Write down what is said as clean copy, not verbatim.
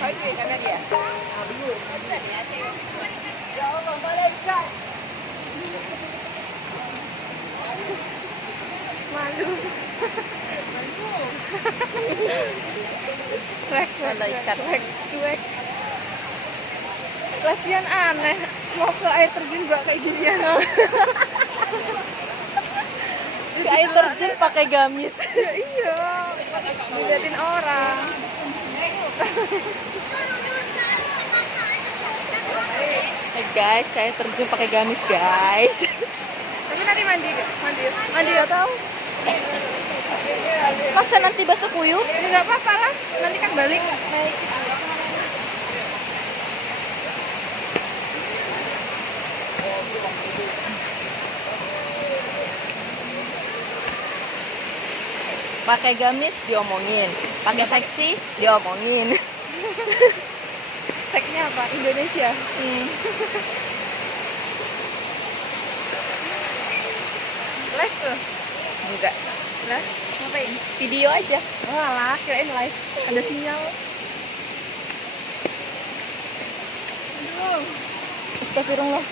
Oh itu karena dia. Ya Allah, malaikat. Malu. Malu. Malaikat. Cuek. Lagian aneh. Mau ke air terjun gak kayak ginian. Ke air terjun pakai gamis. Ya iya. Ngeliatin orang. Guys, ke air terjun pakai gamis, guys. Tapi nanti mandi Nggak tahu. Masa nanti basuh kuyup? Ya nggak apa-apa lah. Nanti kan balik. Naik. Pakai gamis diomongin, pakai seksi diomongin. Tagnya apa? Indonesia. Live tuh? Enggak, Lah, ngapain? video aja. Oh alah, kirain live. Ada sinyal. Aduh. Astagfirullah.